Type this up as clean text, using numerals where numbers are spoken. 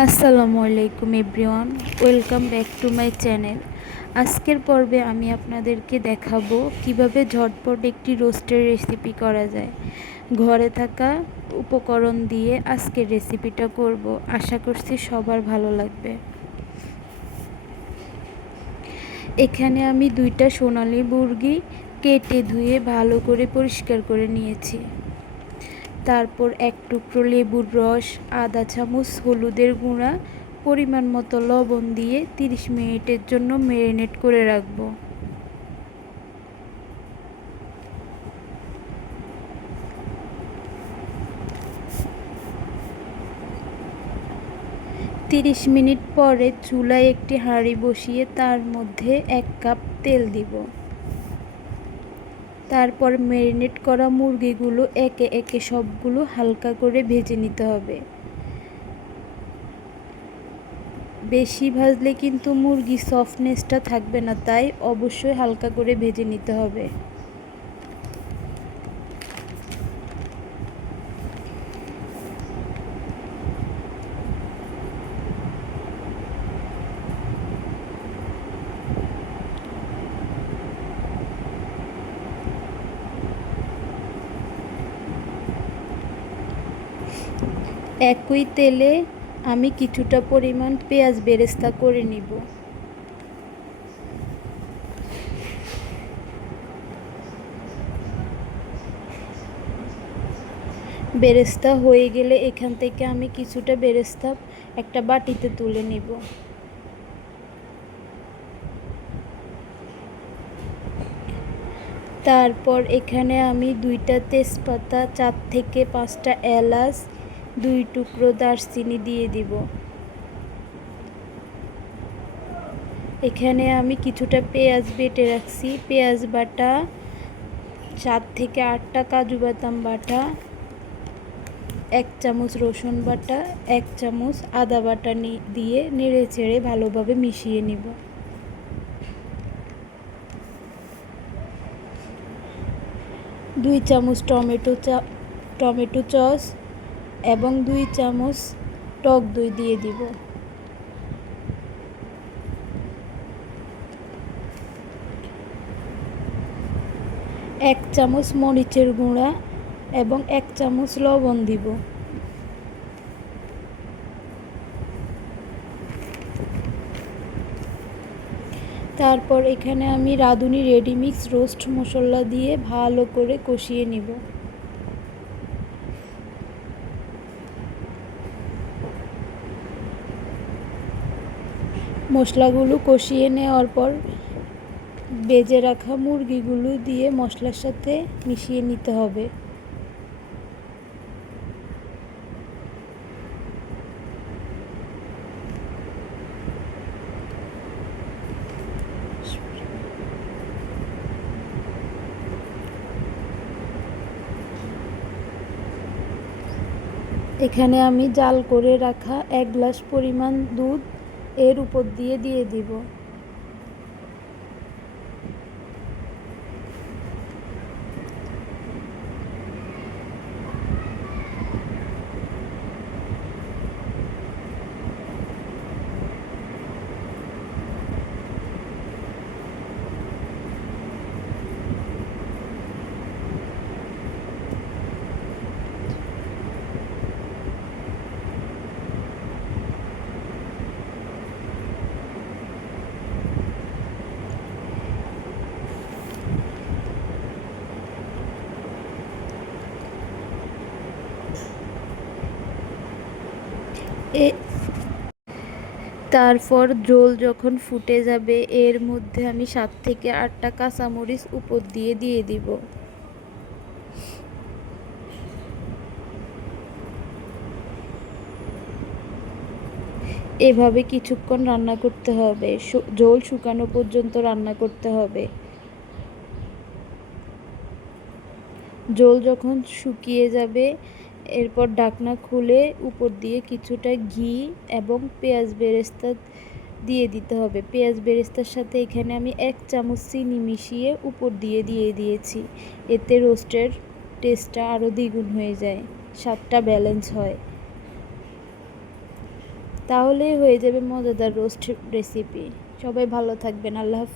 আসসালামু আলাইকুম everyone, welcome back to my channel. আজকের পর্বে আমি আপনাদেরকে দেখাবো কিভাবে ঝটপট একটি রোস্টের রেসিপি করা যায়। ঘরে থাকা উপকরণ দিয়ে আজকের রেসিপিটা করব, আশা করছি সবার ভালো লাগবে। এখানে আমি 2টা সোনালী মুরগি কেটে ধুয়ে ভালো করে পরিষ্কার করে নিয়েছি। তারপর 1 টুকরো লেবুর রস, আধা চামচ হলুদের গুঁড়া, পরিমাণ মতো লবণ দিয়ে 30 মিনিটের জন্য ম্যারিনেট করে রাখবো। তিরিশ মিনিট পরে চুলায় একটি হাঁড়ি বসিয়ে তার মধ্যে 1 কাপ তেল দিব। তারপর ম্যারিনেট করা মুরগিগুলো একে একে সবগুলো হালকা করে ভেজে নিতে হবে। বেশি ভাজলে কিন্তু মুরগির সফটনেসটা থাকবে না, তাই অবশ্যই হালকা করে ভেজে নিতে হবে। একই তেলে আমি কিছুটা পরিমাণ পেঁয়াজ বেরেস্তা করে নিব। বেরেস্তা হয়ে গেলে এখান থেকে আমি কিছুটা বেরেস্তা একটা বাটিতে তুলে নিব। তারপর এখানে আমি 2টা তেজপাতা, 4 থেকে 5টা এলাচ, 2 টুকরো দারচিনি দিয়ে দিব। এখানে আমি কিছুটা পেঁয়াজ বেটে রাখছি, পেঁয়াজ বাটা, 7 থেকে 8টা কাজু বাদাম বাটা, 1 চামচ রসুন বাটা, 1 চামচ আদা বাটা দিয়ে নেড়ে চেড়ে ভালোভাবে মিশিয়ে নিব। 2 চামচ টমেটো সস এবং 2 চামচ টক দই দিয়ে দিব। এক চামচ মরিচের গুঁড়া এবং 1 চামচ লবণ দিব। তারপর এখানে আমি রাঁধুনি রেডিমিক্স রোস্ট মশলা দিয়ে ভালো করে কষিয়ে নিব। মশলাগুলো কষিয়ে নেওয়ার পর ভেজে রাখা মুরগিগুলো দিয়ে মশলার সাথে মিশিয়ে নিতে হবে। এখানে আমি জাল করে রাখা 1 গ্লাস পরিমাণ দুধ এর উপর দিয়ে দিব। তারপর ঝোল যখন ফুটে যাবে এর মধ্যে আমি 7 থেকে 8টা কাঁচামরিচ উপর দিয়ে দিব। এভাবে কিছুক্ষণ রান্না করতে হবে, ঝোল শুকানো পর্যন্ত রান্না করতে হবে। ঝোল যখন শুকিয়ে যাবে এরপর ঢাকনা খুলে উপর দিয়ে কিছুটা ঘি এবং পেঁয়াজ বেরেস্তা দিয়ে দিতে হবে। পেঁয়াজ বেরেস্তার সাথে এখানে আমি 1 চামচ চিনি মিশিয়ে উপর দিয়ে দিয়েছি। এতে রোস্টের টেস্টটা আরও দ্বিগুণ হয়ে যায়, স্বাদটা ব্যালেন্স হয়। তাহলেই হয়ে যাবে মজাদার রোস্ট রেসিপি। সবাই ভালো থাকবেন। আল্লাহ হাফেজ।